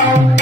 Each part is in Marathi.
Wow!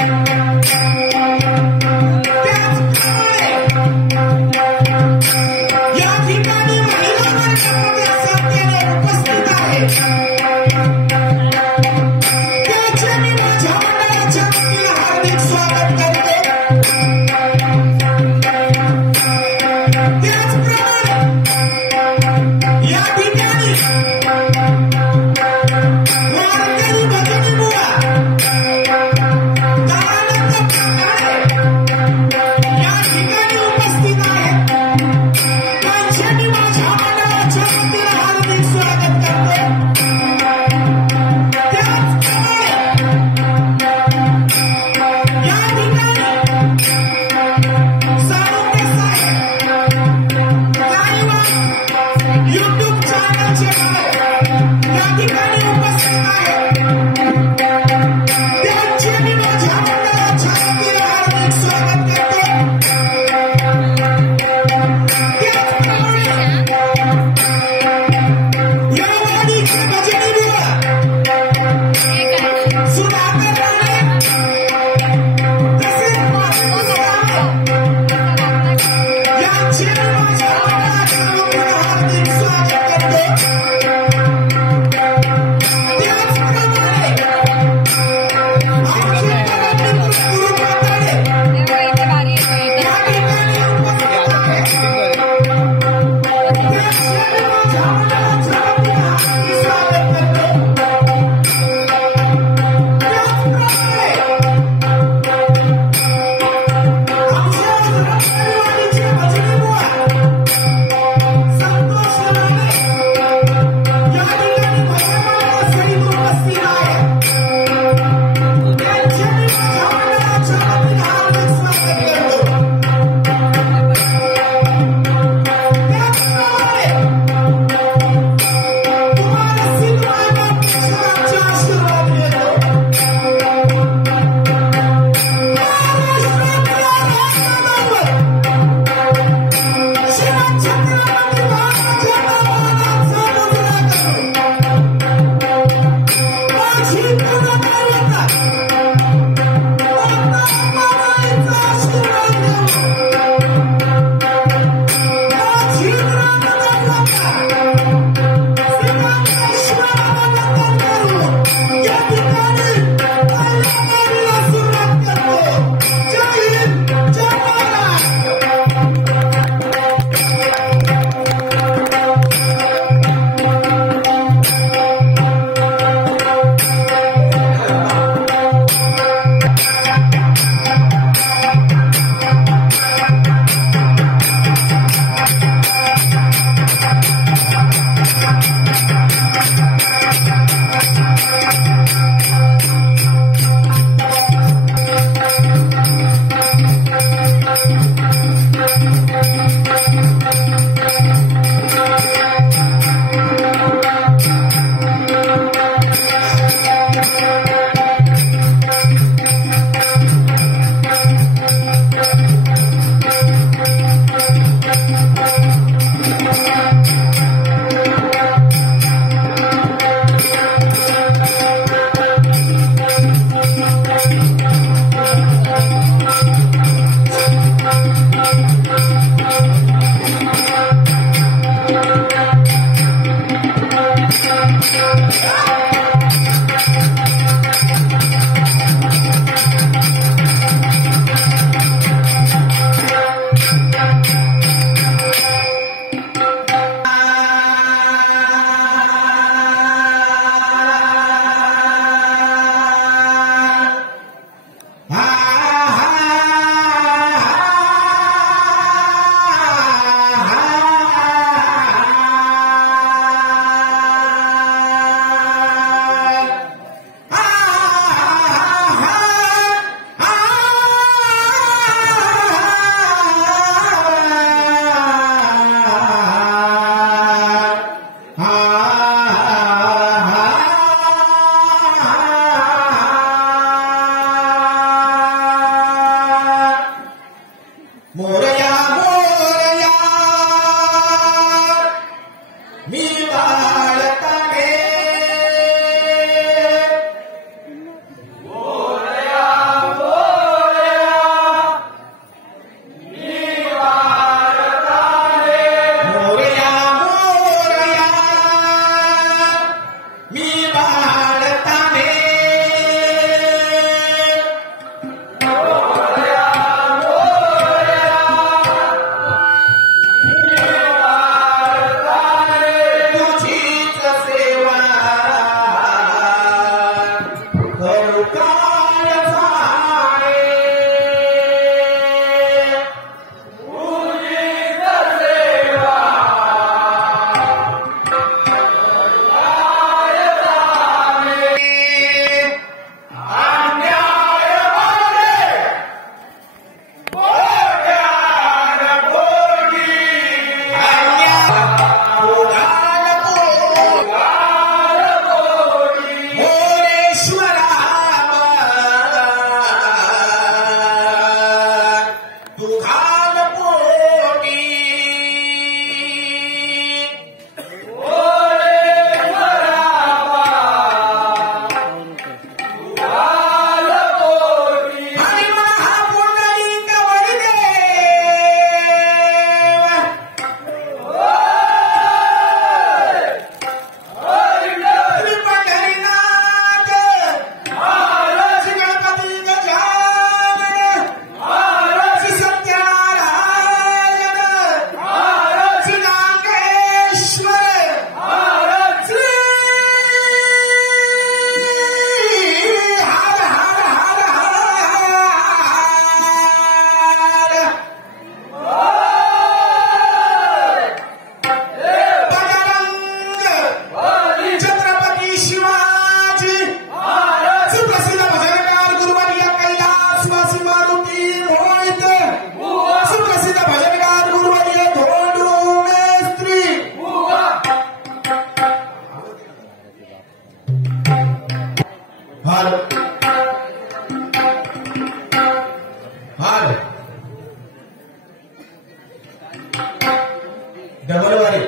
डबलवारी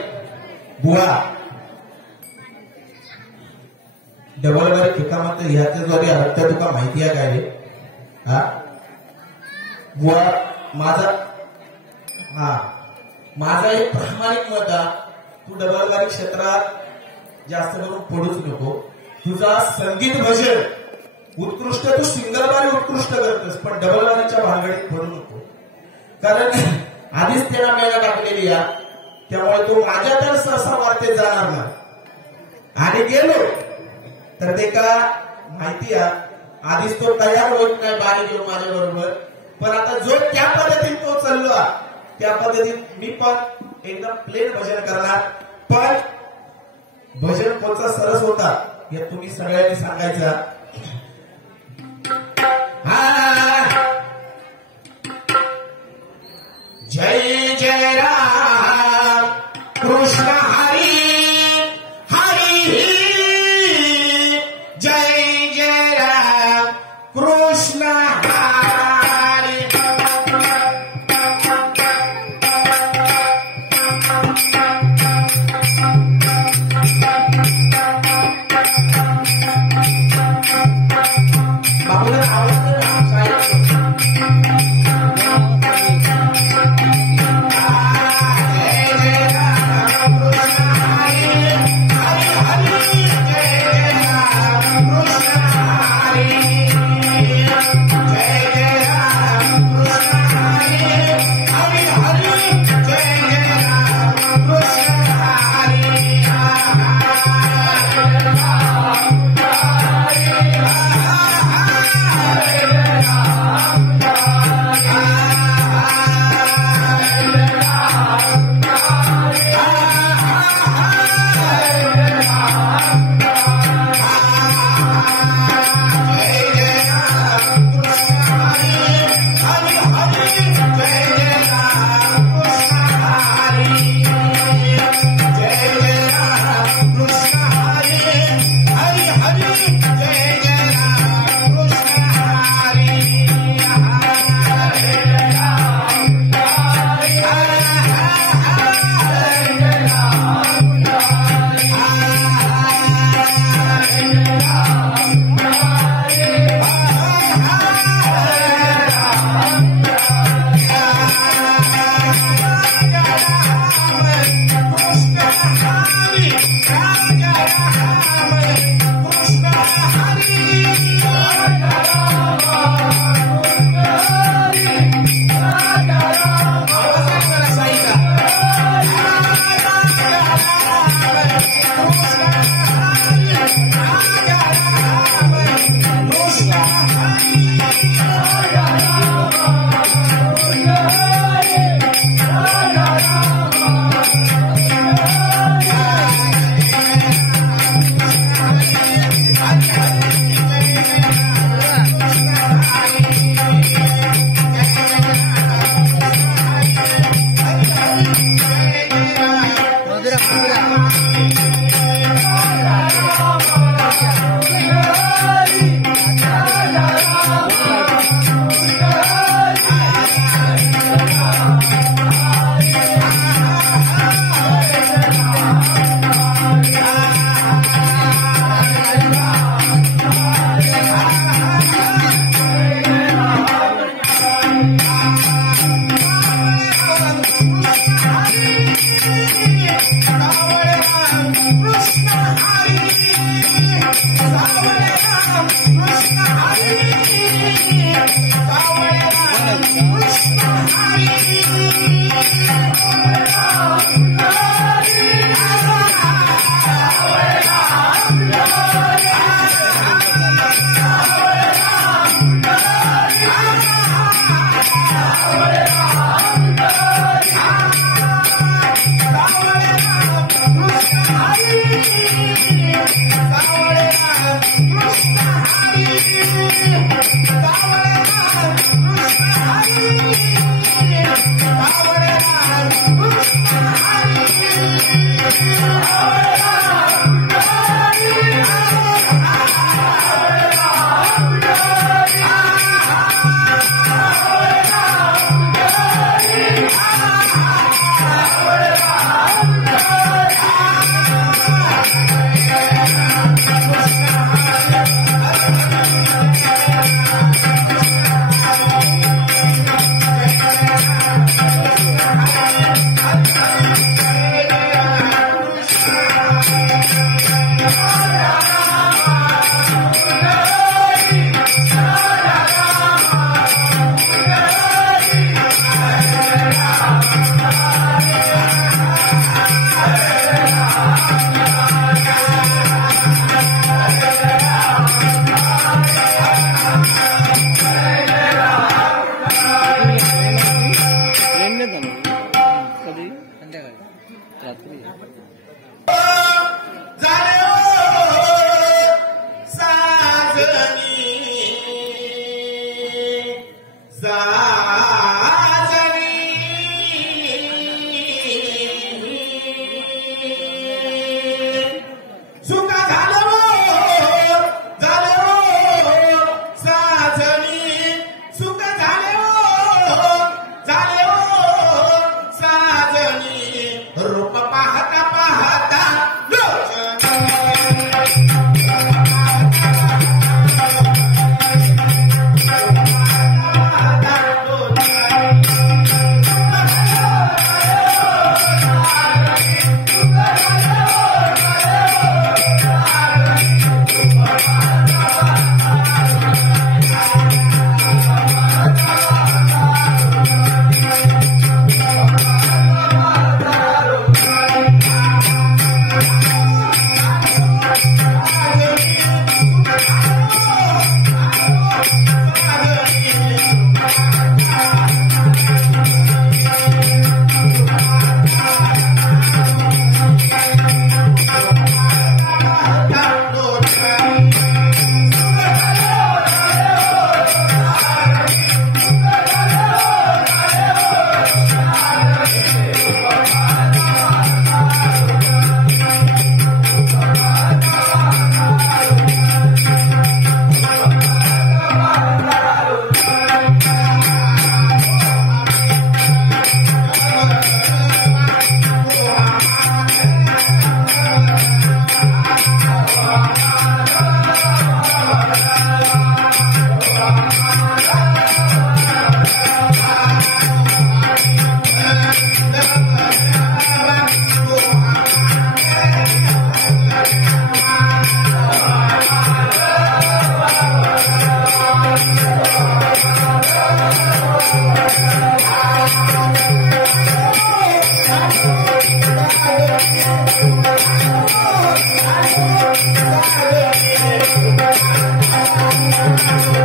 बुवा डबलवारी एकामात्र ह्याच्याद्वारे अर्थ तुका माहिती आहे काय रे? हा बुवा माझा एक प्रामाणिक मत आहे, तू डबलवारी क्षेत्रात जास्त करून पडूच नको. तुझा संगीत भजन उत्कृष्ट, तू सिंगलवारी उत्कृष्ट करतोस, पण डबलवारीच्या भानगडीत पडू नको. कारण आधीच त्याला मेळा टाकलेली आहे, त्यामुळे तो माझ्या तर सहसा वार्तेत जाणार नाही. आणि गेलो तर ते का माहिती आहे, आधीच तो तयार होत नाही बारी घेऊन माझ्या बरोबर. पण आता जो त्या पद्धतीत तो चाललो त्या पद्धतीत मी पण एकदम प्लेन भजन करणार. पण भजन कोणचा सरस होता हे तुम्ही सगळ्यांनी सांगायचं. जय जय राम कृष्ण हरी हरी, जय जय राम कृष्ण हरी. बाबूला आवडतं Hare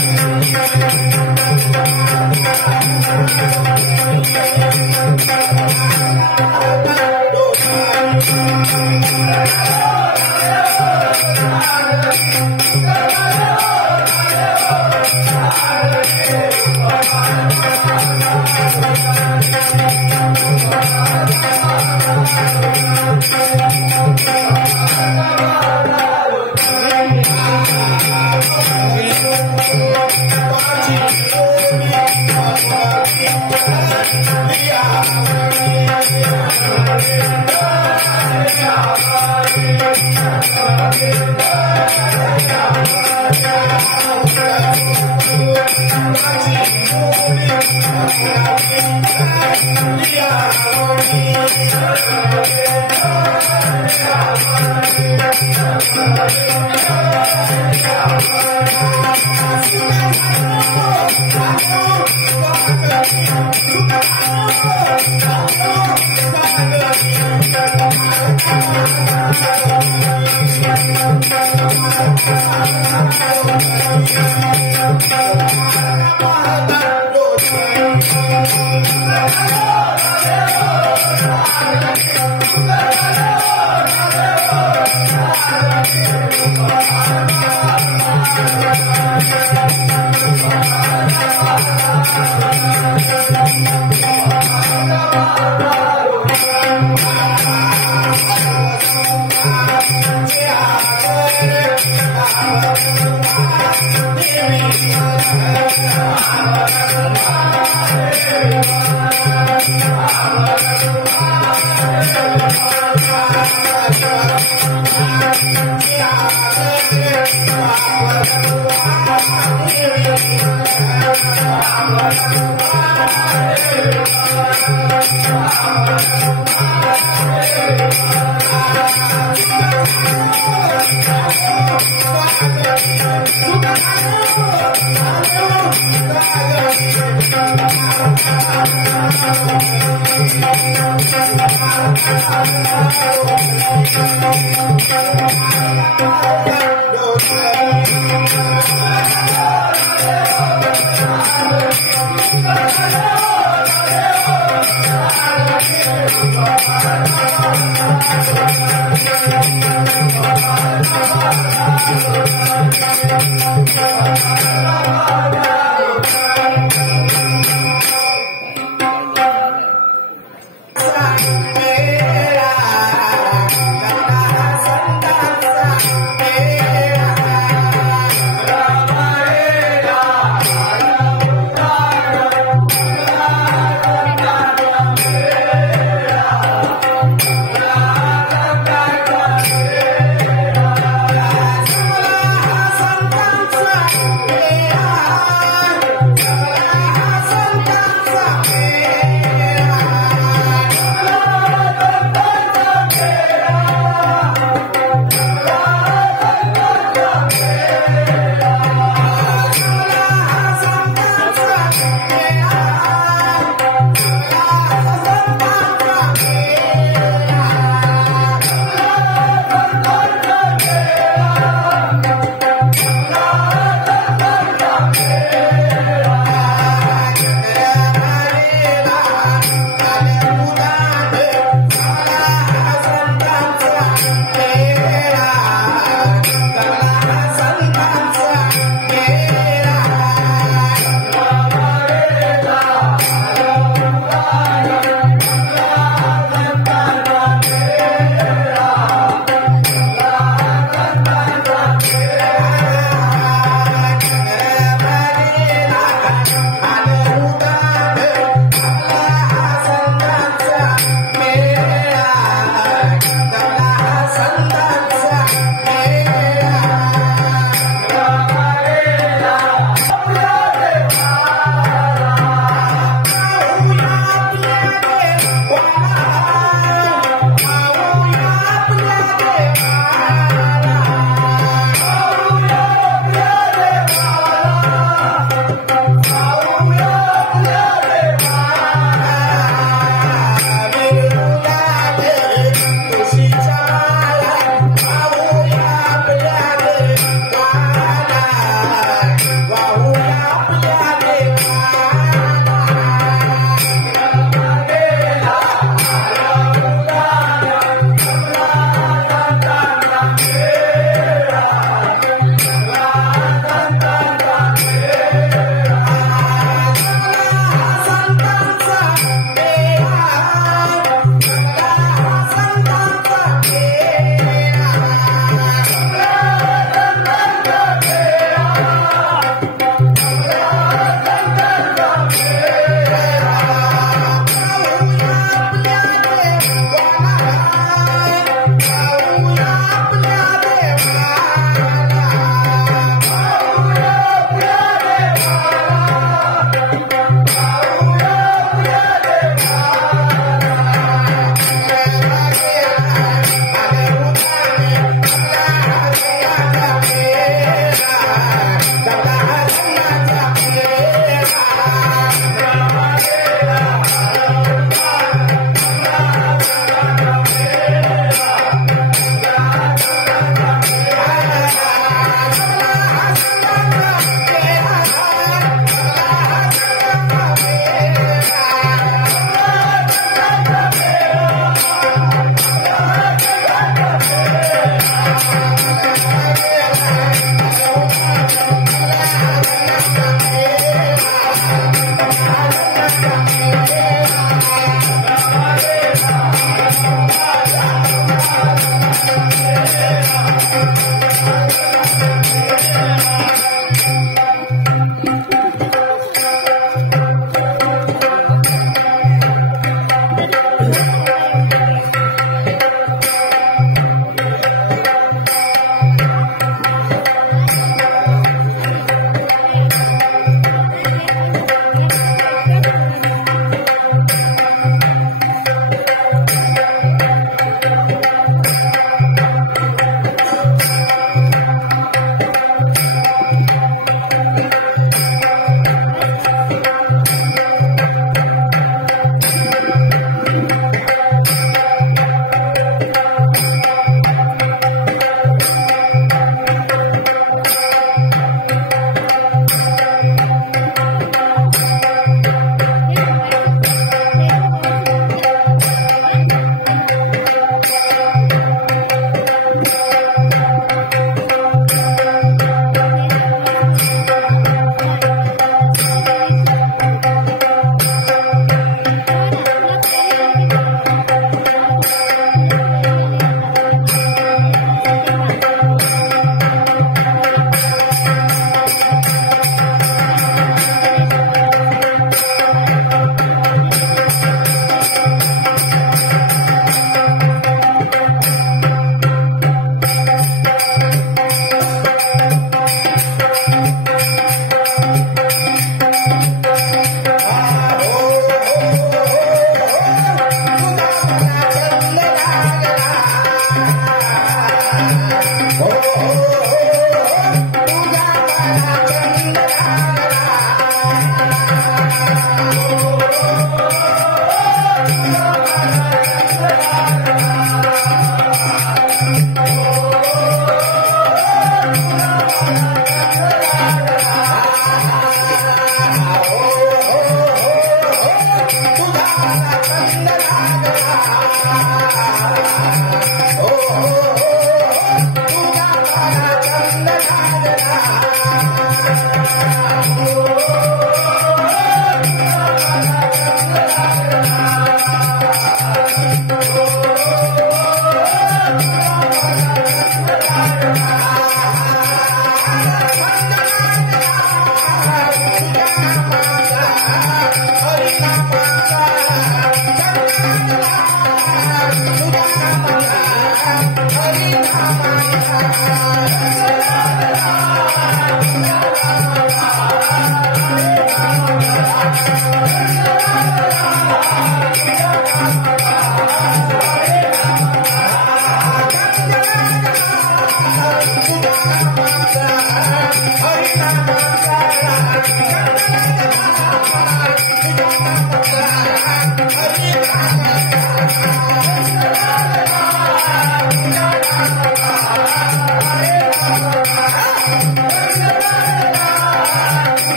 Thank you.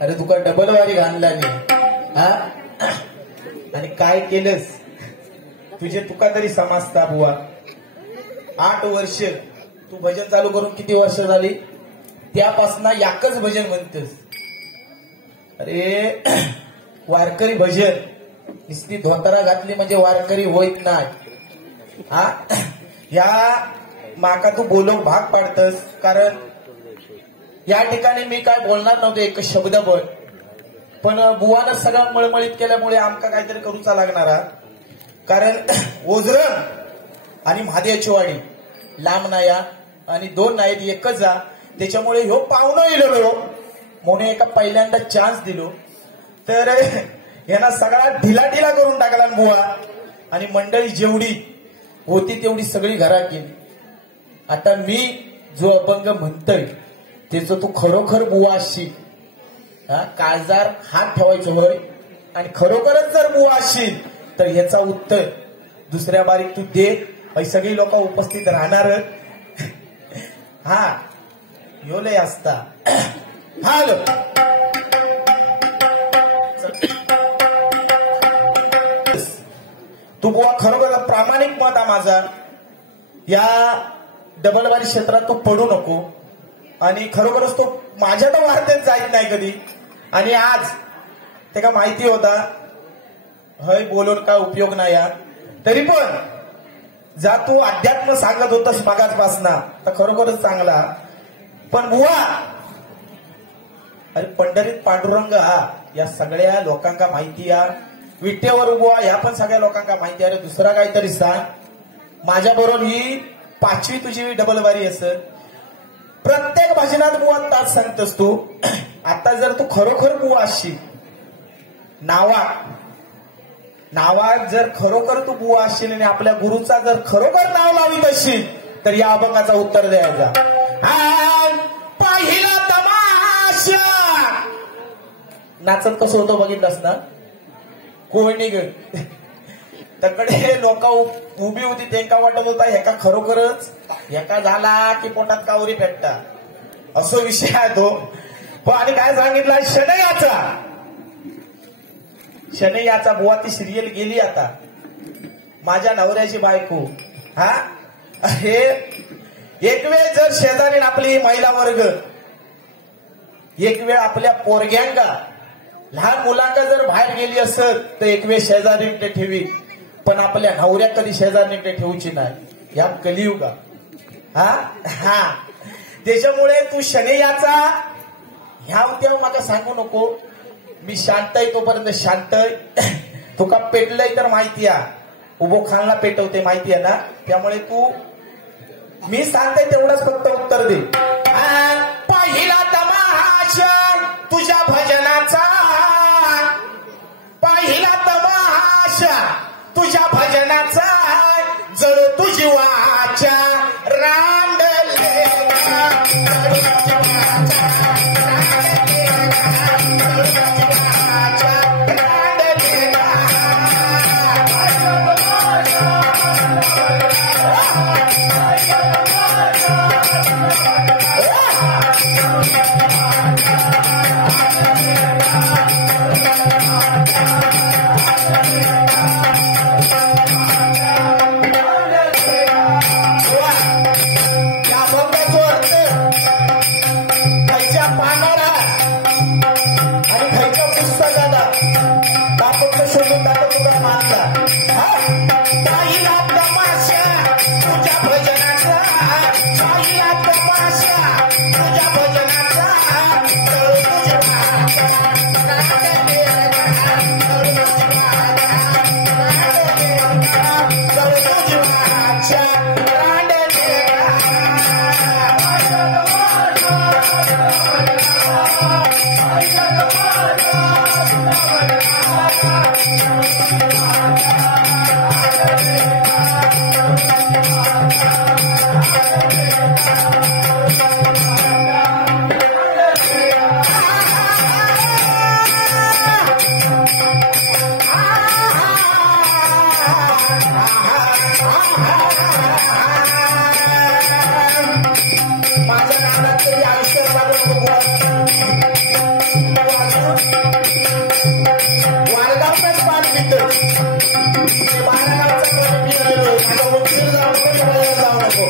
अरे तुका डबल वारी घालला हा आणि काय केलंस तुझे तुका तरी समजता बुवा 8 वर्ष तू भजन चालू करून किती वर्ष झाली त्यापासून याकच भजन म्हणतेस अरे वारकरी भजन नुसती धोतरा घातली म्हणजे वारकरी होईत नाही हा या माका तू बोलव भाग पाडतस कारण या ठिकाणी मी काय बोलणार नव्हते एक शब्द पण बुवानं सगळं मळमळीत केल्यामुळे आमका काहीतरी करूचा लागणारा कारण ओझरण आणि महादेवाची वाडी लांब नाया आणि 2 नाहीत एकच जा त्याच्यामुळे ह्यो पाहुणं येलो म्हणून एका पहिल्यांदा चान्स दिलो तर यांना सगळा ढिला करून टाकला बुवा आणि मंडळी जेवढी होती तेवढी सगळी घरात गेली आता मी जो अभंग म्हणतोय त्याचं तू खरोखर बुवा असशील काळजार हात ठेवायचं होय आणि खरोखरच जर बुवा असशील तर याचा उत्तर दुसऱ्या बारीक तू दे हे सगळी लोक उपस्थित राहणार हा योलय असता हालो तू बुवा खरोखर प्रामाणिक मत आहे माझा या डबलवारी क्षेत्रात तू पडू नको आणि खरोखरच तो माझ्या तर वार्तेत जायत नाही कधी आणि आज ते का माहिती होता हय बोलून काय उपयोग नाही या तरी पण जा तू अध्यात्म सांगत होतास मागासपासना तर खरोखरच चांगला पण बुवा अरे पंढरीत पांडुरंग हा या सगळ्या लोकांका माहिती या विट्यावर बुवा या पण सगळ्या लोकांका माहिती अरे दुसरा काहीतरी सांग माझ्या बरोबर ही 5वी तुझी डबलवारी असत प्रत्येक भजनात बुवा तास सांगतोस तू आता जर तू खरोखर बुवा असशील नावात जर खरोखर तू बुवा असशील आणि आपल्या गुरुचा जर खरोखर नाव लावित असशील तर या अभंगाचा उत्तर द्यायचा पहिला तमाशा नाचत कसं होतं बघितलंस ना कोणी तकडे लोक उभी होती त्यांना वाटत होता एका खरोखरच एका झाला की पोटात कावरी पेटता असो विषय आहे तो पण आणि काय सांगितलं शनैयाचा बुवा ती सिरियल गेली आता माझ्या नवऱ्याची बायको हा हे एक वेळ जर शेजारी आपली महिला वर्ग एक वेळ आपल्या पोरग्यांगा लहान मुलांना जर बाहेर गेली असत तर एक वेळ शेजारी ते ठेवी पण आपल्या नवऱ्या कधी शेजारी ते ठेवूची नाही या कलियुगा हा त्याच्यामुळे तू शनैयाचा ह्या तेव्हा मला सांगू नको मी शांत आहे तोपर्यंत शांत आहे तुका पेटलंय तर माहिती आहे उभो खालना पेटवते माहिती आहे ना त्यामुळे तू मी सांगते तेवढंच फक्त उत्तर दे पहिला तमाशा तुझ्या भजनाचा पहिला तमाशा तुझ्या भजनाचा जणू तुझी वाचा रांडले पहिला तमाशा तुझ्या भजनाचा पहिला माझ्या नादात तरी आयुष्य लागलं वारगावच पाठ पितं बारागावचं पाठ पिलं आता उंचीवर जाऊ नको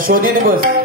शोधित बस.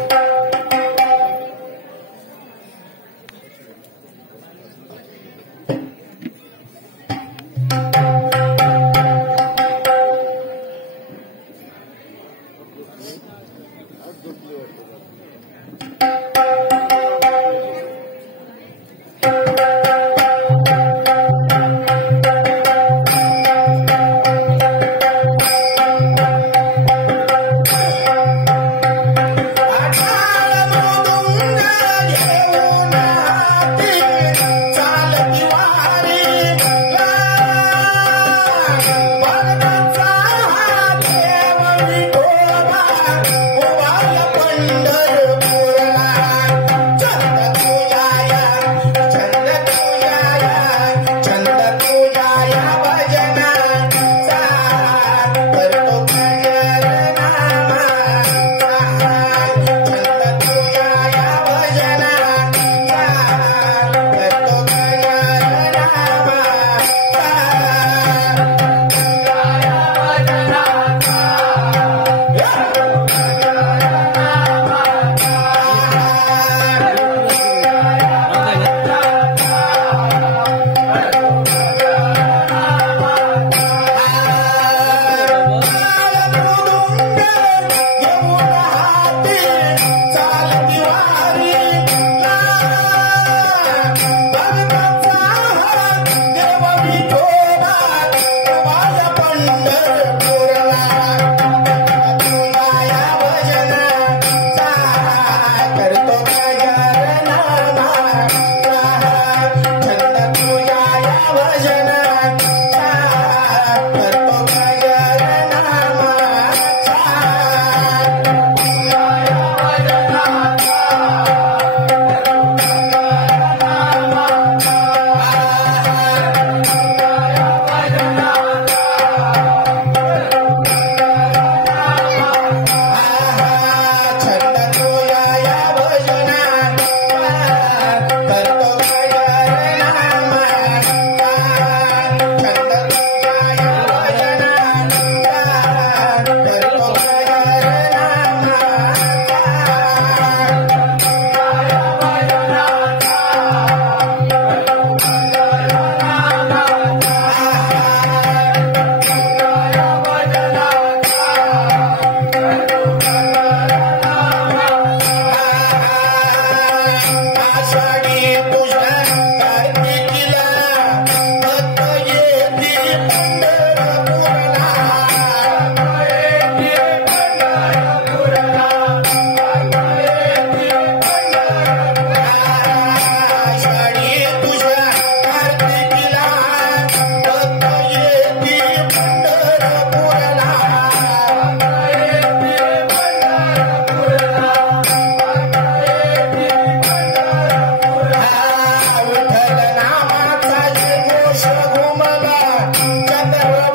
चंद्र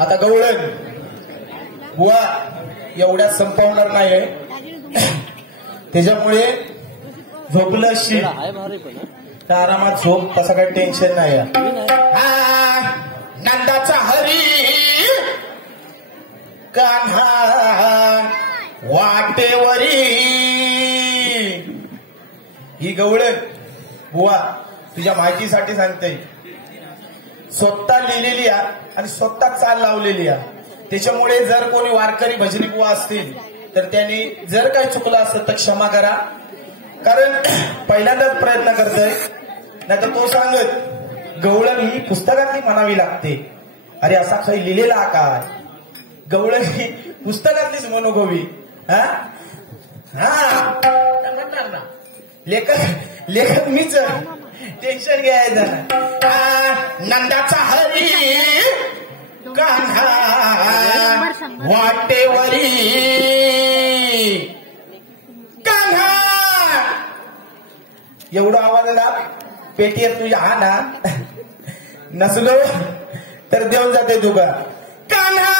आता गवळण बुवा एवढ्यात संपवणार नाही त्याच्यामुळे झोपलं शीट आरामात झोप तसं काही टेन्शन नाही. नंदाचा हरी कान्हा वाटेवरी ही गवळण बुवा तुझ्या माहितीसाठी सांगते स्वतः लिहिलेली आहे आणि स्वतः चाल लावलेली आहे. त्याच्यामुळे जर कोणी वारकरी भजनी बुवा असतील तर त्यांनी जर काही चुकलं असेल तर क्षमा करा, कारण पहिल्यांदाच प्रयत्न करतोय. नाही तर तो सांगत गवळण ही पुस्तकातली म्हणावी लागते. अरे असा काही लिहिलेला काय, गवळण ही पुस्तकातलीच मनोगोवी. म्हणणार ना लेखक मीच, टेन्शन घ्यायचं. नंदाचा हरी कान्हा वाटेवरी कान्हा एवढा आवाजाला पेटीवर तुझ्या हा ना नसलो तर देऊन जाते तुका कान्हा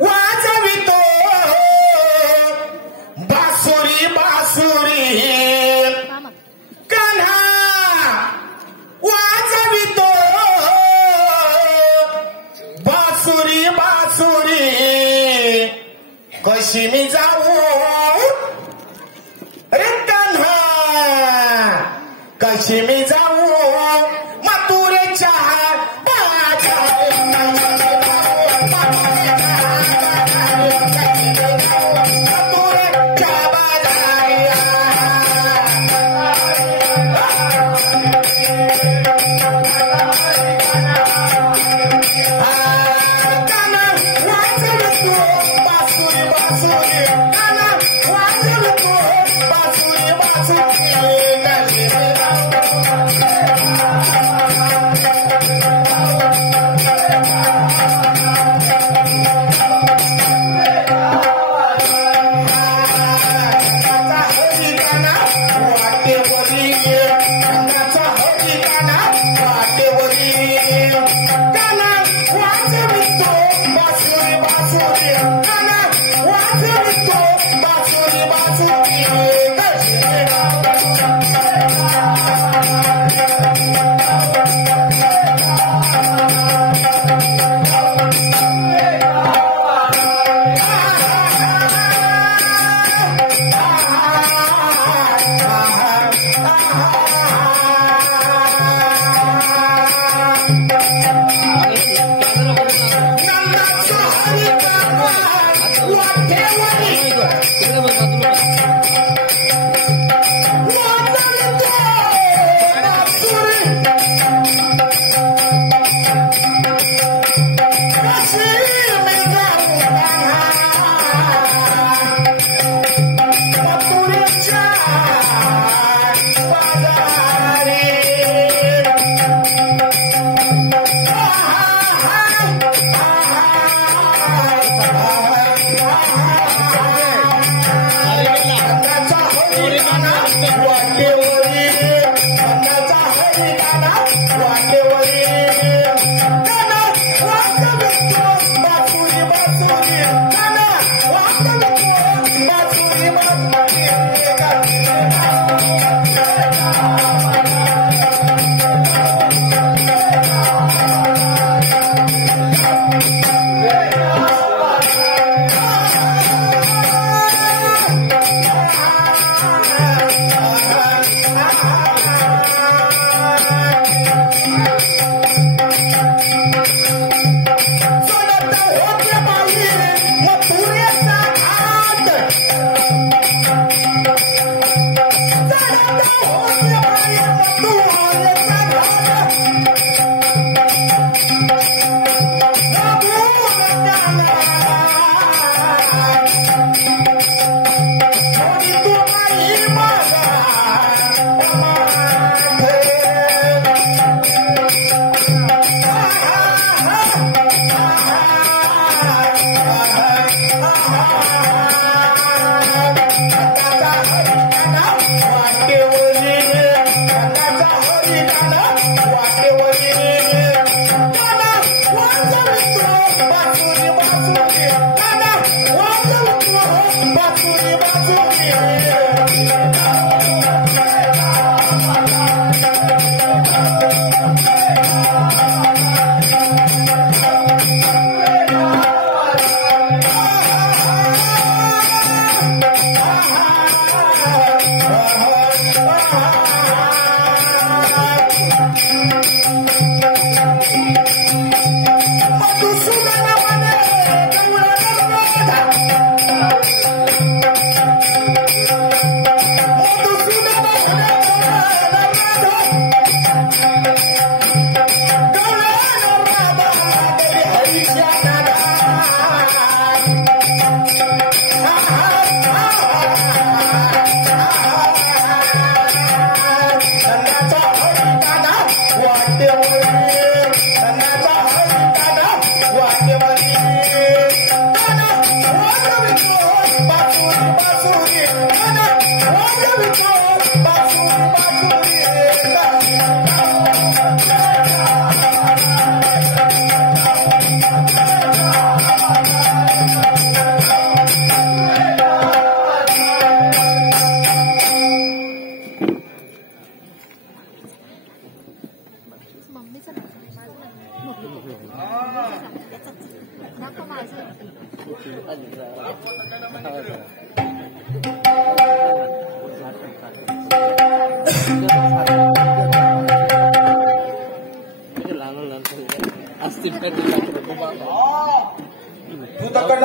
वाजवितो बासुरी बासुरी कान्हा वाजवितो बासुरी बासुरी कशी मी जाऊ रे कान्हा कशी मी जाऊ मथुरेच्या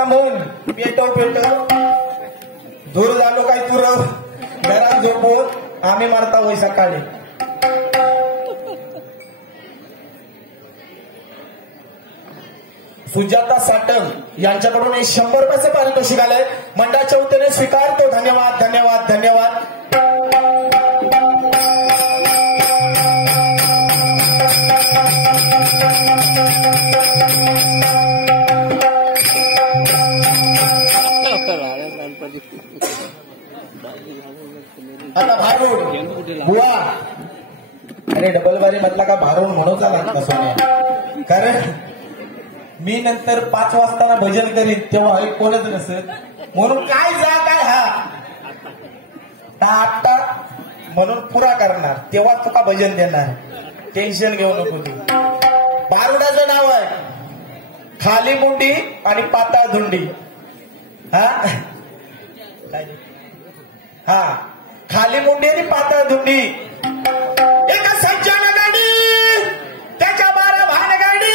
म्हण पेटव पेटव दूर झालो काय तू घरात झोपून आम्ही मारता होई सकाळी. सुजाता साटम यांच्याकडून 100 रुपयाचं पारितोषिक आलंय. मंडळाच्या वतीने स्वीकारतो. धन्यवाद धन्यवाद धन्यवाद. आता भारूड बुवा अरे डबल बारी म्हटला का भारूड म्हणून लागला सोन्या. कारण मी नंतर 5 वाजता भजन करीन तेव्हा कोणच नसत म्हणून काय जा काय हा आत्ता म्हणून पुरा करणार तेव्हा तुका भजन देणार. टेन्शन घेऊ नको तू. भारुडाचं नाव आहे खाली मुंडी आणि पाताळ धुंडी. हा हा खाली मुंडी आणि पाताळ धुंडी. एका सज्जन गाडी त्याच्या 12 भानगाडी.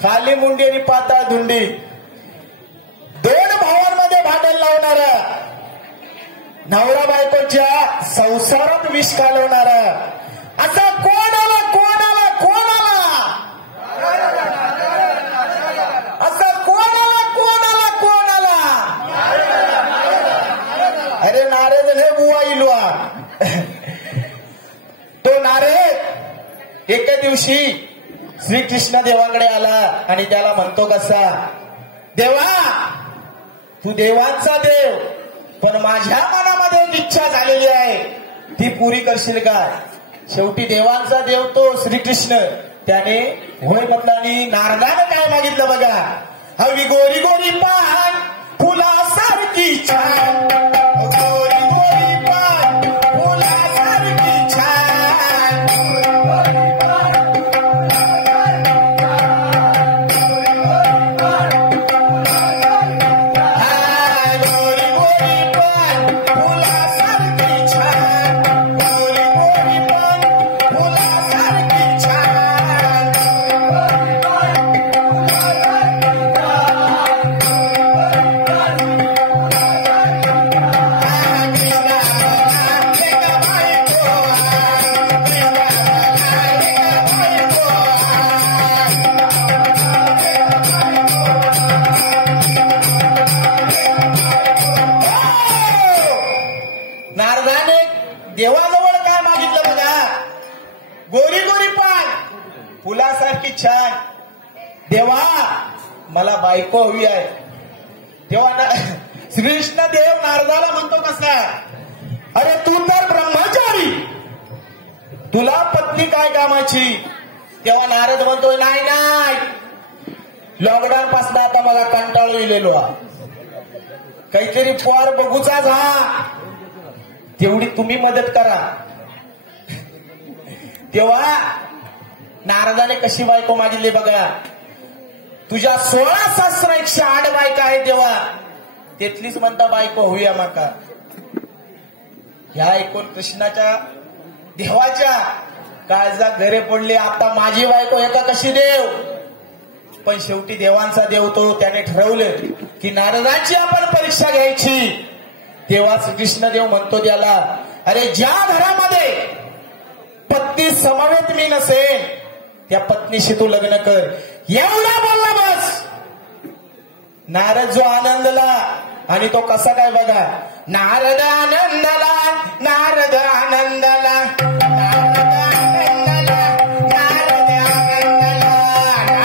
खाली मुंडी आणि पाताळ धुंडी. 2 भावांमध्ये भांडण लावणार, नवरा बायकोच्या संसारात विष घालवणार. असा कोणाला कोणाला कोणाला असा कोणाला कोणाला कोणाला. अरे नारद हे बुवा इलवा. तो नारद एका दिवशी श्रीकृष्ण देवाकडे आला आणि त्याला म्हणतो कसा, देवा तू देवांचा देव पण माझ्या मनामध्ये एक इच्छा झालेली आहे ती पुरी करशील का. शेवटी देवांचा देव तो श्रीकृष्ण त्याने होय म्हटलं आणि नारदाने काय मागितलं बघा. हवी गोरी गोरी पान फुलासारखी छान. गोरी गोरी पान फुलासारखी छान. नारदाने देवाजवळ काय मागितलं बघा. गोरी गोरी पान फुलासारखी छान. देवा मला बायको हवी आहे. तेव्हा श्रीकृष्ण देव नारदाला म्हणतो कसा, अरे तू तर ब्रह्मचारी तुला पत्नी काय कामाची. तेव्हा नारद म्हणतोय नाही नाही लॉकडाऊन पासून आता मला कंटाळू येलेलो काहीतरी पोर बघूचाच हा तेवढी तुम्ही मदत करा. तेव्हा नारदाने कशी बायको मागितली बघा. तुझ्या 16 सहस्र 108 बायका आहे तेव्हा तेथलीच म्हणता बायको होऊया माका. ह्या ऐकून कृष्णाच्या देवाच्या काळजा घरे पडले. आता माझी बायको एका कशी देव. पण शेवटी देवांचा देव तो त्याने ठरवलं की नारदाची आपण परीक्षा घ्यायची. तेव्हा कृष्णदेव म्हणतो त्याला, अरे ज्या घरामध्ये पत्नी समवेत मी नसेल त्या पत्नीशी तू लग्न कर. एवढा बोलला बस. नारद जो आनंदला आणि तो कसा काय बघा. नारद आनंदला नारद आनंदला नारद आनंदला नारद आनंदला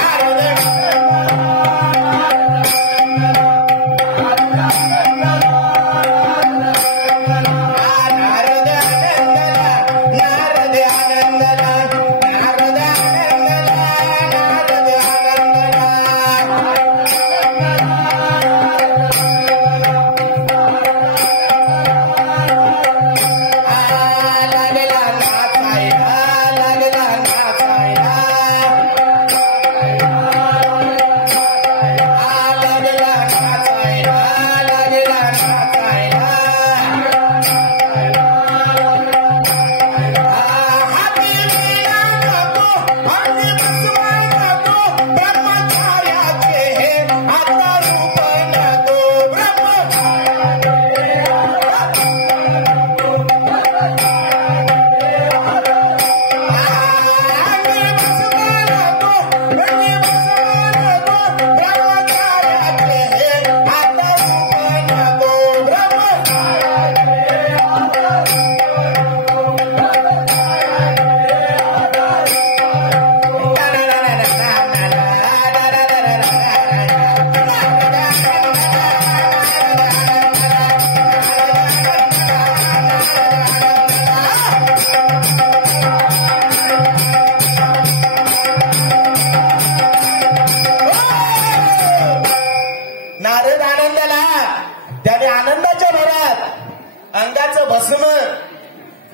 त्याने आनंदाच्या भरात अंगाचं भस्म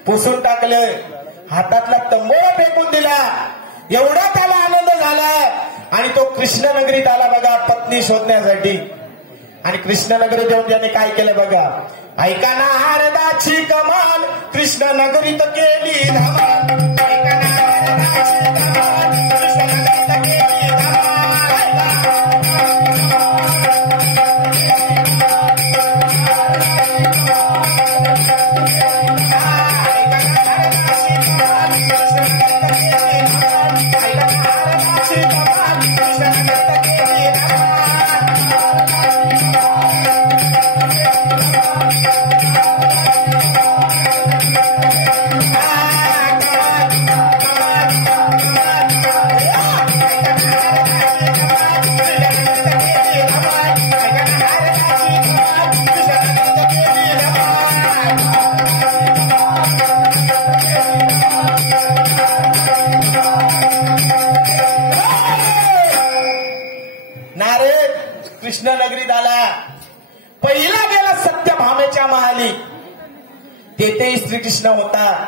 पुसून टाकलं, हातातला तंबोरा फेकून दिला. एवढा त्याला आनंद झाला आणि तो कृष्णनगरीत आला बघा पत्नी शोधण्यासाठी. आणि कृष्णनगरीत येऊन त्याने काय केलं बघा. ऐका ना नारदाची कमाल, कृष्णनगरीत केली धमाल. ऐका ना नारदाची कमाल, कृष्णनगरीत केली कृष्णनगरीत आला. पहिला गेला सत्यभामेच्या महाली. तेथे श्रीकृष्ण होता.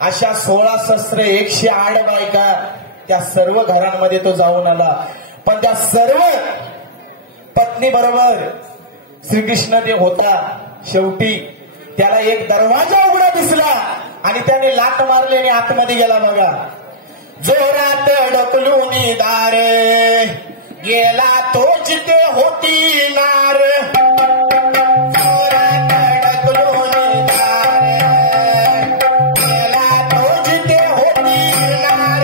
अशा 16 शस्त्र 108 बायका त्या सर्व घरांमध्ये तो जाऊन आला. पण त्या सर्व पत्नी बरोबर श्रीकृष्ण जे होता. शेवटी त्याला एक दरवाजा उघडा दिसला आणि त्याने लाट मारली आणि आतमध्ये गेला बघा. जोरात ढकलून दार गेला तो जिथे होती नार. जोरात ढकलून दार गेला तो जिथे होती नार.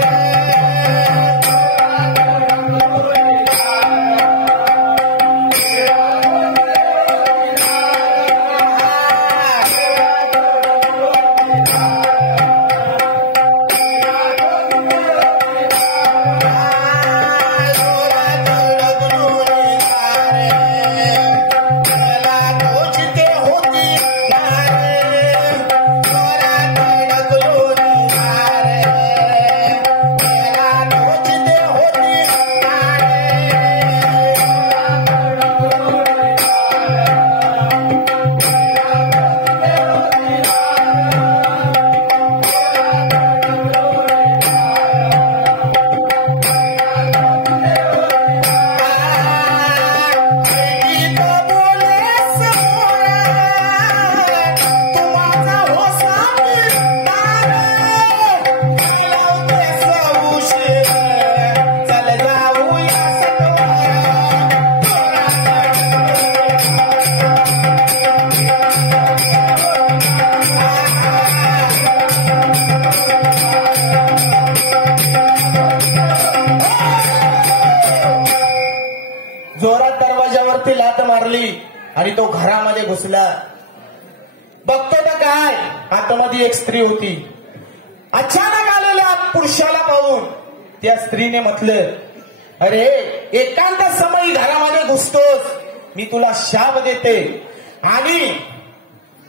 आणि तो घरामध्ये घुसला. बघतो तर काय आतमध्ये एक स्त्री होती. अचानक आलेल्या पुरुषाला पाहून त्या स्त्रीने म्हटलं, अरे एकांत समयी घरामध्ये घुसतोस, मी तुला शाप देते. आणि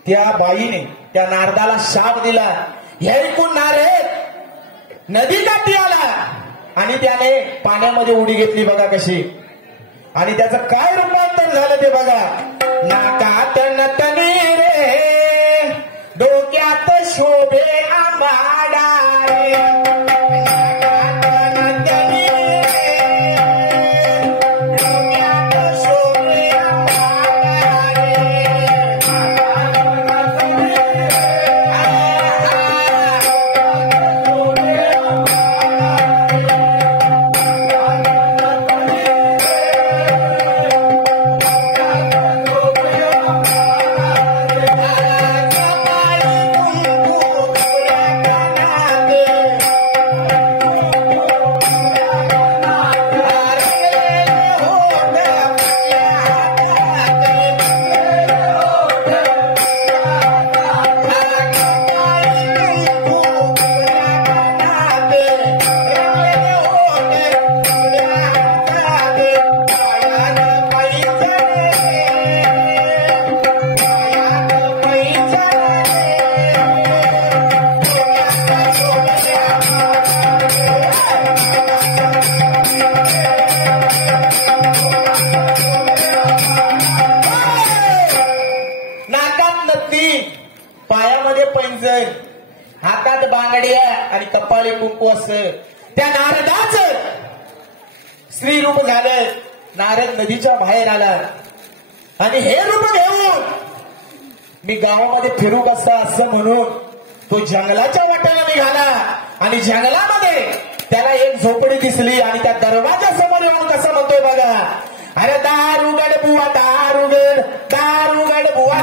त्या बाईने त्या नारदाला शाप दिला. हे ऐकून नारद नदी काठी आला आणि त्याने पाण्यामध्ये उडी घेतली बघा कशी. आणि त्याचं काय रूपांतर झालं ते बघा. नाकात नतनी रे डोक्यात शोभे आंबाडा रे. नाकात नतनी रे डोक्यात शोभे आंबाडा रे. गळ्यामध्ये पैंजण, हातात बांगड्या आणि कपाळी कुंकू असं त्या नारदाचं स्त्रीरूप झालं. नारद नदीच्या बाहेर आला आणि हे रूप घेऊन मी गावामध्ये फिरू कसा असं म्हणून तो जंगलाच्या वाटेला निघाला. आणि जंगलामध्ये त्याला एक झोपडी दिसली आणि त्या दरवाजा समोर येऊन कसं म्हणतोय बघा, अरे दार उघड बुवा, दार उघड, दार उघड बुवा,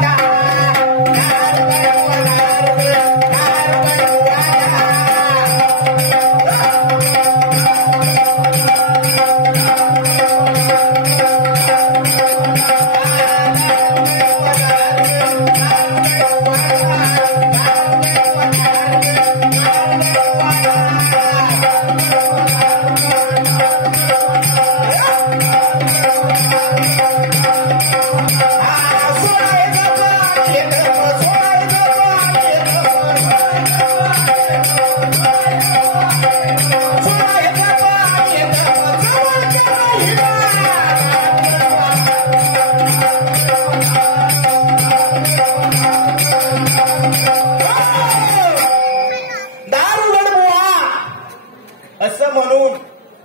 असं म्हणून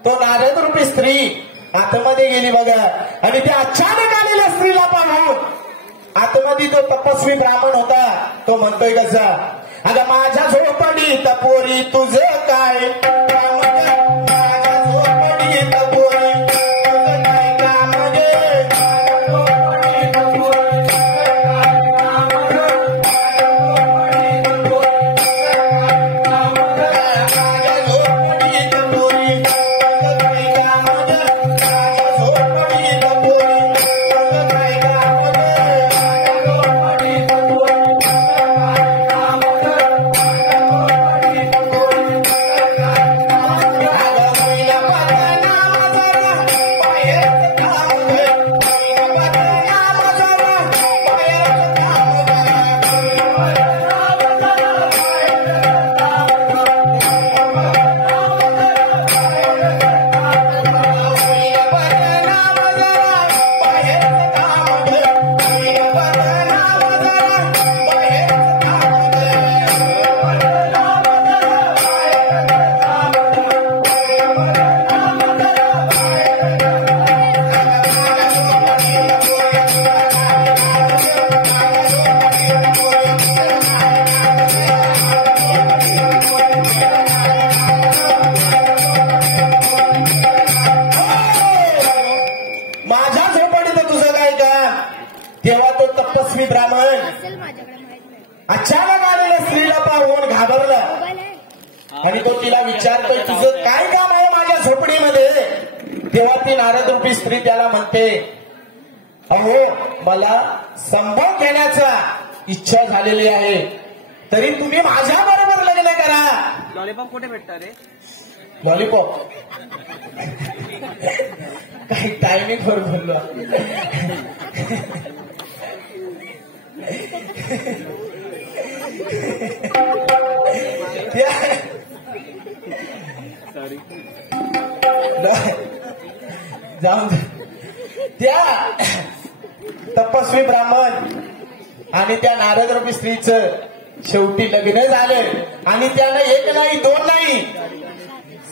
तो नारद रूपी स्त्री आतमध्ये गेली बघा. आणि त्या अचानक आलेल्या स्त्रीला पाहून आतमध्ये तो तपस्वी ब्राह्मण होता. तो म्हणतोय कसा, अगं माझ्या झोपडी तपोरी तुझं काय, माझ्या झोपडी तपोरी तुझं काय काम रे, अचानक आलेल्या स्त्रीला पाहून घाबरला. आणि तो तिला विचारतोय, तुझं काय काम आहे माझ्या झोपडीमध्ये. तेव्हा ती नारद रूपी स्त्री त्याला म्हणते, अहो मला संभोग घेण्याचा इच्छा झालेली आहे, तरी तुम्ही माझ्या बरोबर लग्न करा. लॉलीपॉप कुठे भेटतात रे? लॉलीपॉप काही टायमिंग वर बोललो. जाऊन त्या तपस्वी ब्राह्मण आणि त्या नारद रूपी स्त्रीचं शेवटी लग्न झालं. आणि त्यानं एक नाही दोन नाही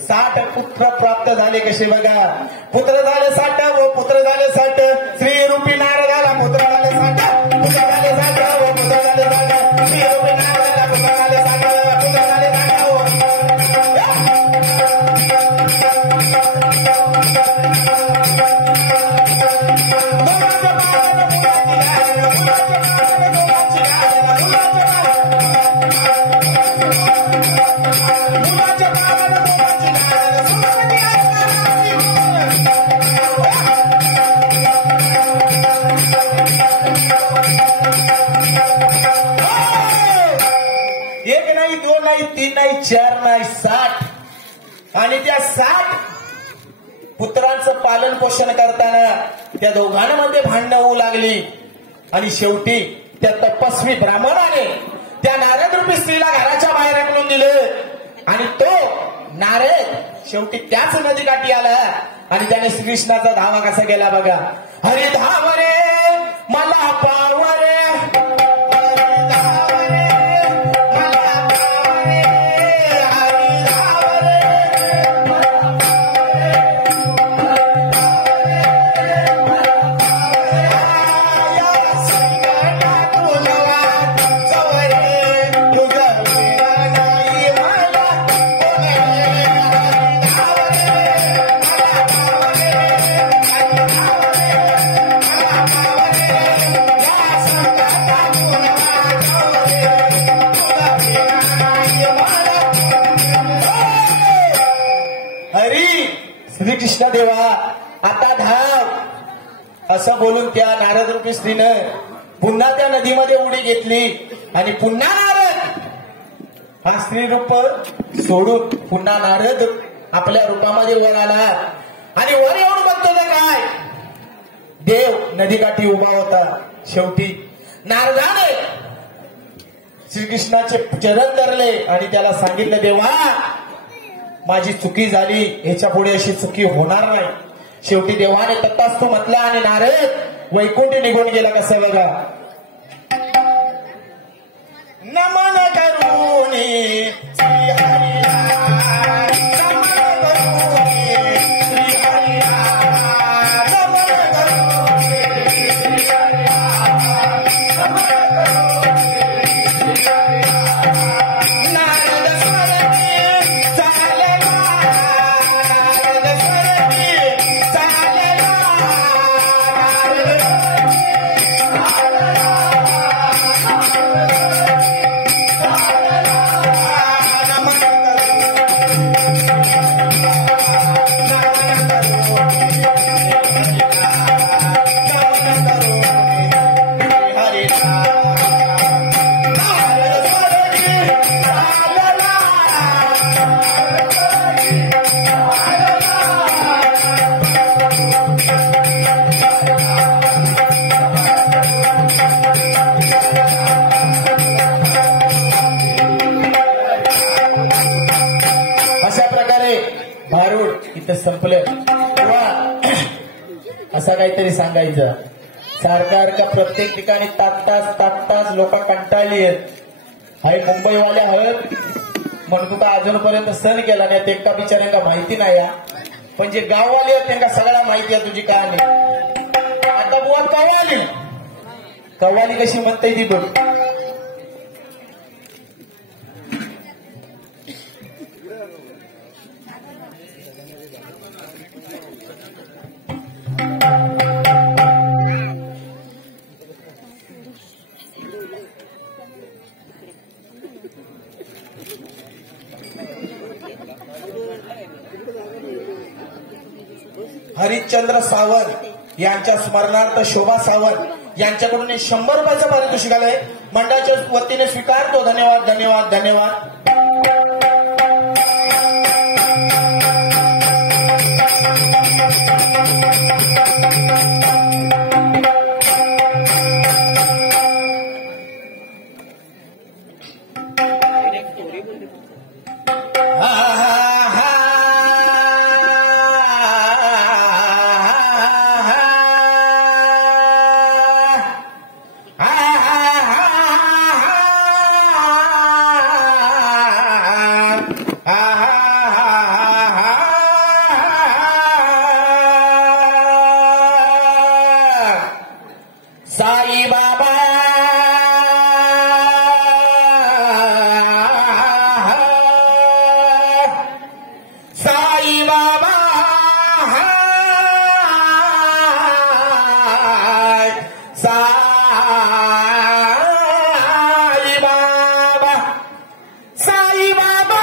60 पुत्र प्राप्त झाले. कसे बघा, पुत्र झाले 60 व पुत्र झाले 60. स्त्री रूपी नारदाला पुत्र झाले 60, पुत्र झाले 60 व पुत्र झाले 60. स्त्री रूपी नारदाला पुत्र झाले 60, पुत्र झाले 60 व एक नाही दोन नाही तीन नाही चार नाही 60. आणि त्या 60 पुत्रांचं पालन पोषण करताना त्या दोघांमध्ये भांडणं होऊ लागली. आणि शेवटी त्या तपस्वी ब्राह्मणाने त्या नारद रूपी स्त्रीला घराच्या बाहेर हाकलून दिलं. आणि तो नारद शेवटी त्याच नदीकाठी आला. आणि त्याने श्रीकृष्णाचा धावा कसा केला बघा, हरी धाव रे मला पाव रे, हरी धाव रे कृष्ण देवा आता धाव असं बोलून त्या नारद रूपी स्त्रीनं पुन्हा त्या नदीमध्ये उडी घेतली आणि पुन्हा नारद हा स्त्री रूप सोडून पुन्हा नारद आपल्या रूपामध्ये वर आला आणि वर येऊन बघतो तर काय देव नदीकाठी उभा होता. शेवटी नारदाने श्रीकृष्णाचे चरण धरले आणि त्याला सांगितलं देवा माझी चुकी झाली ह्याच्या पुढे अशी चुकी होणार नाही. शेवटी देवाने तथास्तु म्हटलं आणि नारद वैकुंठ निघून गेला. कसं बघा नमन करूनी श्रीहरीला नमन करूनी श्रीहरीला नमन करूनी श्रीहरीला नमन करूनी श्रीहरीला नारद स्वरती चालला नारद स्वरती चालला संपलं असं काहीतरी सांगायचं. सारखा प्रत्येक ठिकाणी तास लोक कंटाळली आहेत. हाय मुंबईवाल्या आहेत म्हणून का अजूनपर्यंत सण केला नाही ते एका बिचाऱ्यांना माहिती नाही. पण जे गाववाले आहेत त्यांना सगळ्या माहिती आहे तुझी कहाणी. आता बुवा कव्वाली कशी म्हणता ती बघ. हरिश्चंद्र सावंत यांच्या स्मरणार्थ शोभा सावंत यांच्याकडून 100 रुपयाचं पारितोषिक आलंय. मंडळाच्या वतीने स्वीकारतो. धन्यवाद धन्यवाद धन्यवाद. साई बाबा साई बाबा साई बाबा साई बाबा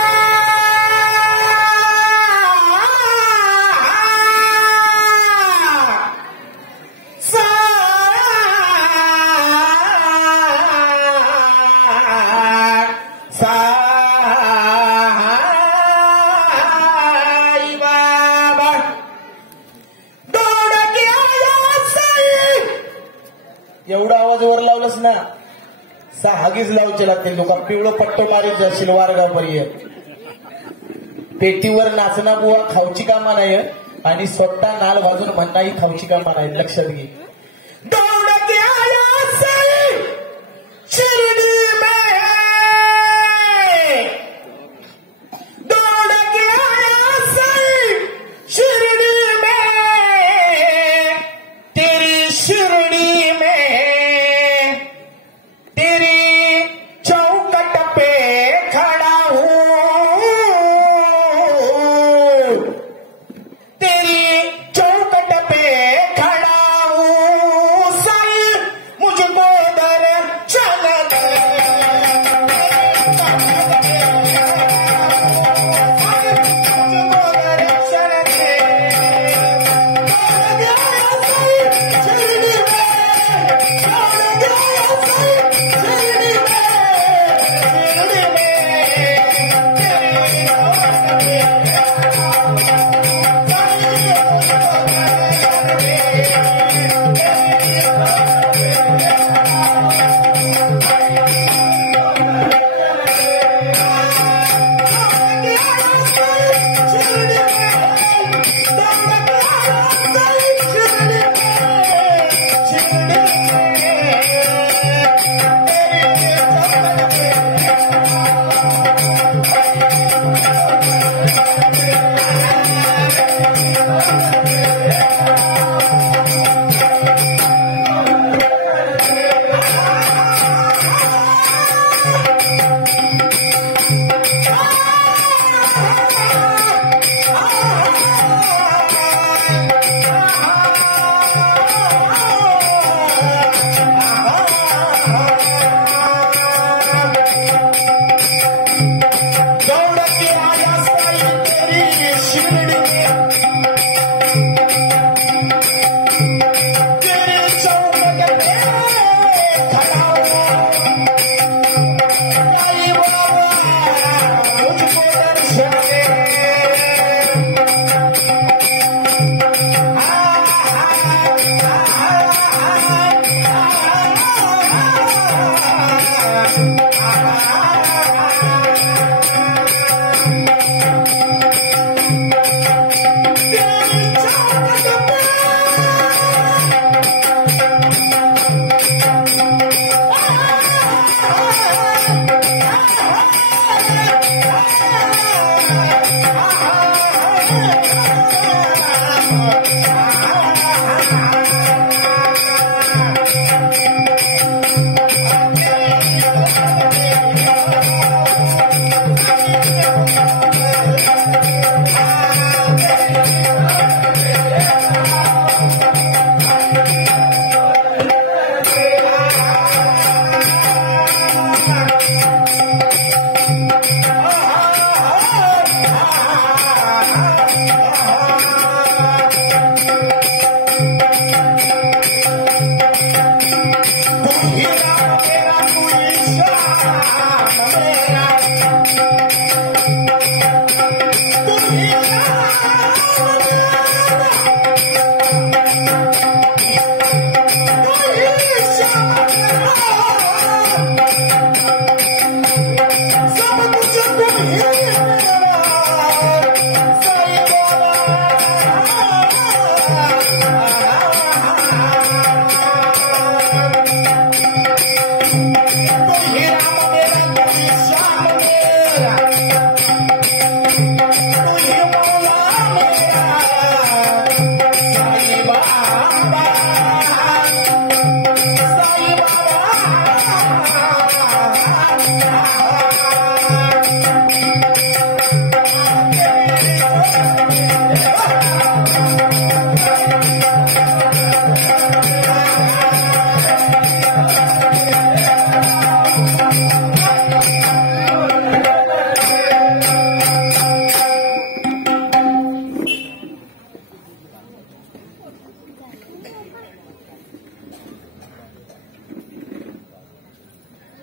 एवढा आवाज वर लावलंस ना हागीच लावचे लागतील. लोक पिवळं पट्ट मारीत जाशील वारगावपर्यंत. पेटीवर नाचना बुवा खाऊची कामा नाही आणि स्वतः नाल वाजून म्हणणाही खाऊची कामा नाही. लक्षात घे. तेरी चौकट पे खड़ा हूँ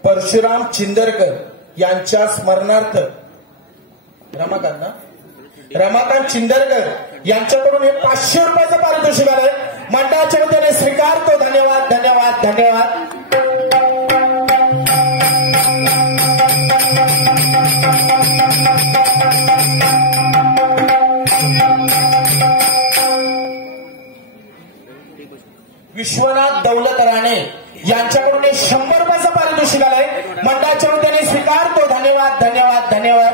परशुराम चिंदरकर यांच्या स्मरणार्थ रमाकांत चिंदरकर यांच्याकडून हे 500 रुपयाचं पारितोषिक आलंय. मंडळाच्या वतीने स्वीकारतो. धन्यवाद धन्यवाद धन्यवाद. विश्वनाथ दौलत राणे यांच्याकडून 100 रुपयाचं पारितोषिक आलंय. मंडळाच्या वतीने स्वीकारतो. धन्यवाद धन्यवाद धन्यवाद.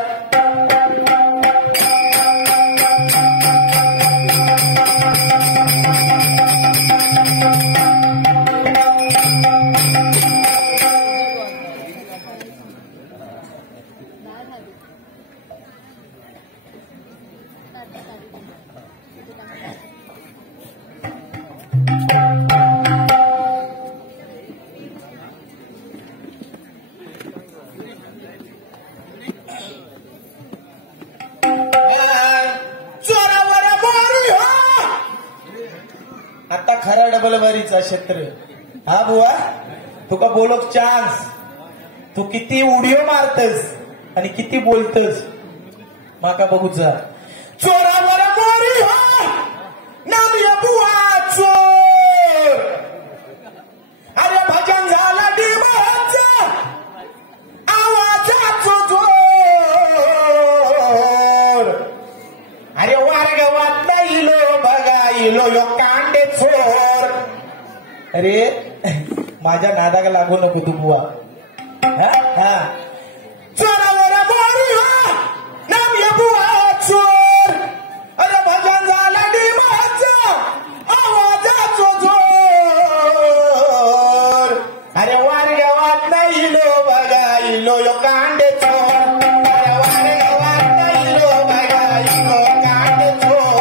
आता खरा डबल बारीचा क्षेत्र. हा बुवा तुका बोलक चान्स. तू किती उडिओ मारतस आणि किती बोलतस माका बघूचा. चोरावर मोरी हो नाम या बुवा चोर. अरे भजन झाला डिमाचा आवाजाचो जोर. अरे वारगवात इलो बघा इलो यो कांडे चोर. अरे माझ्या नादाला लागू नको तू बुवा. चोरावर मोरी हो नाम या बुवा चोर. अरे भजन झाला डिमाचा आवाजाचो जोर. अरे वारगवात इलो बघा इलो यो कांडे चोर. अरे वारगवात इलो बघा इलो कांडे चोर.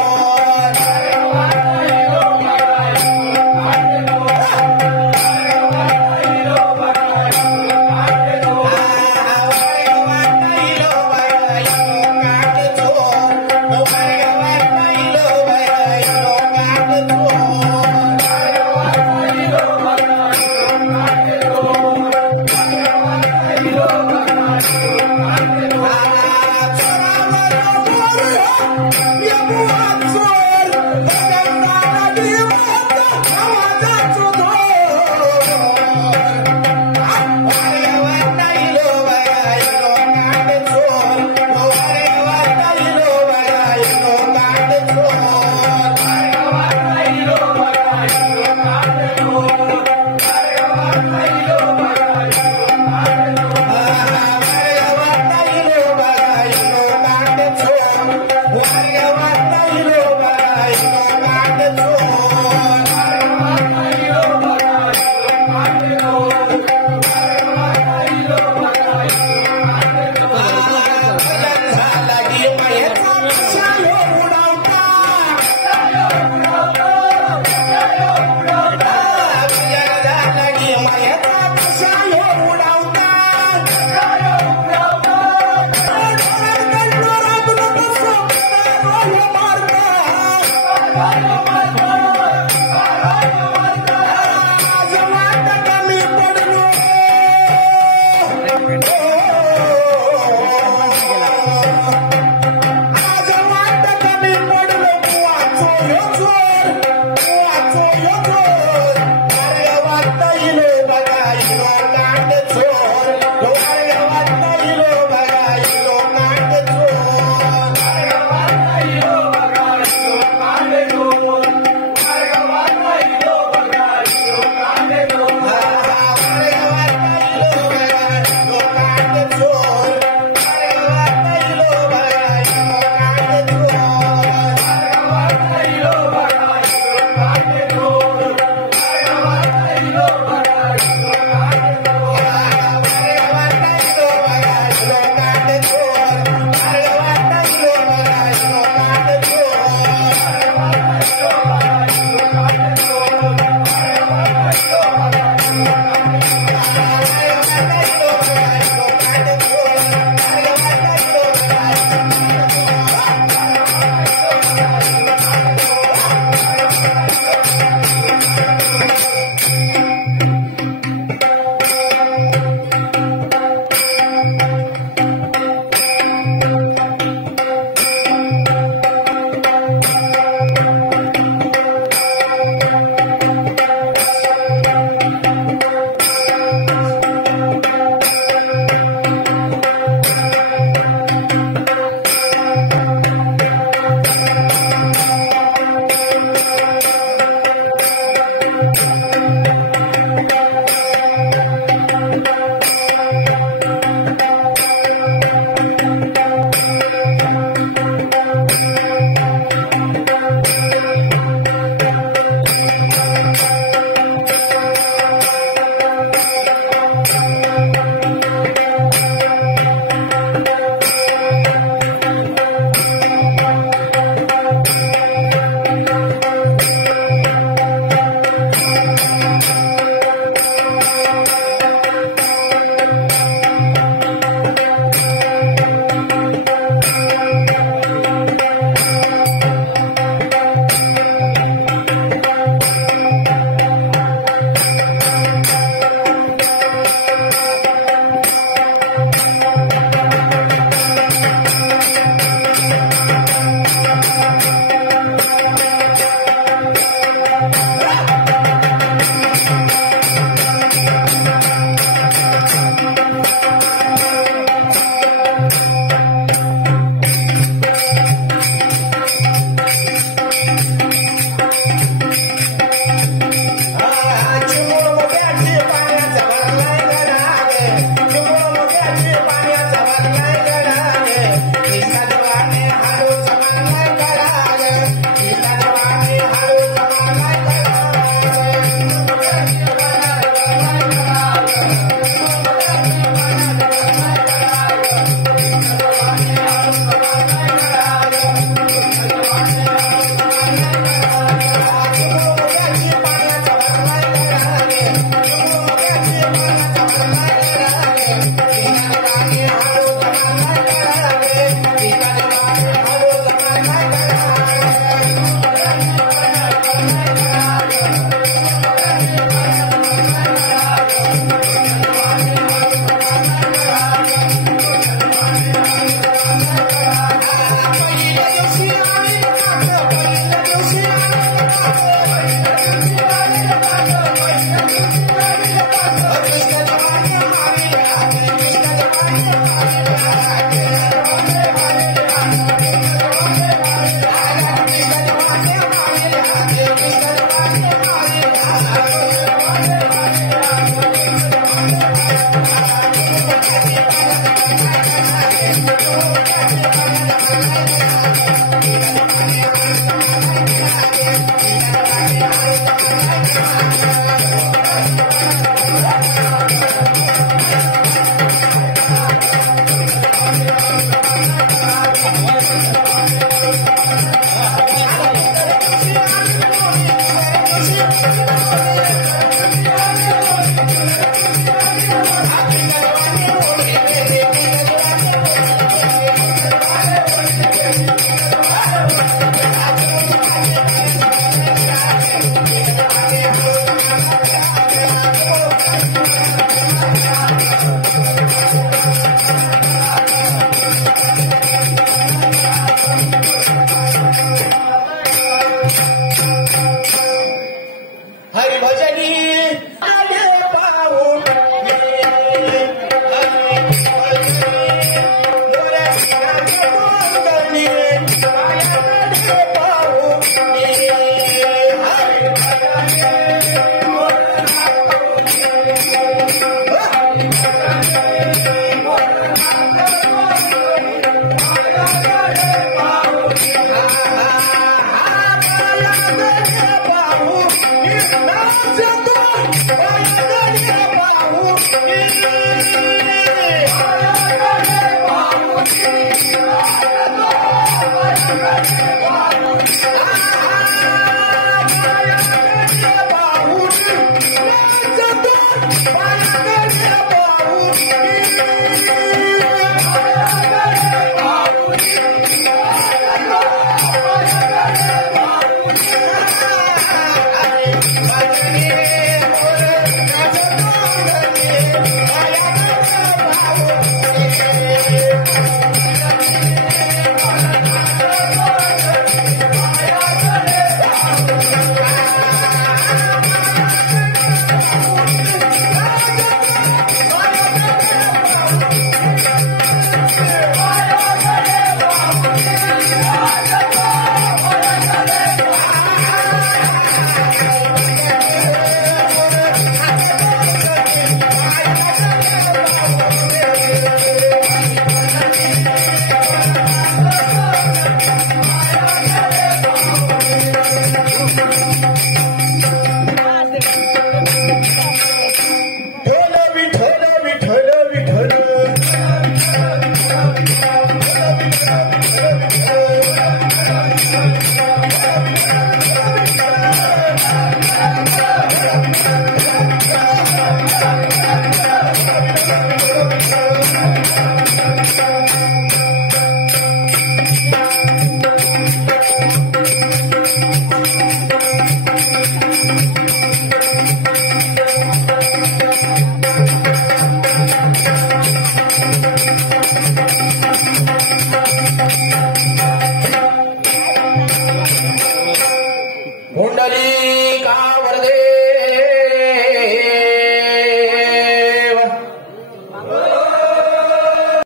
कुंडली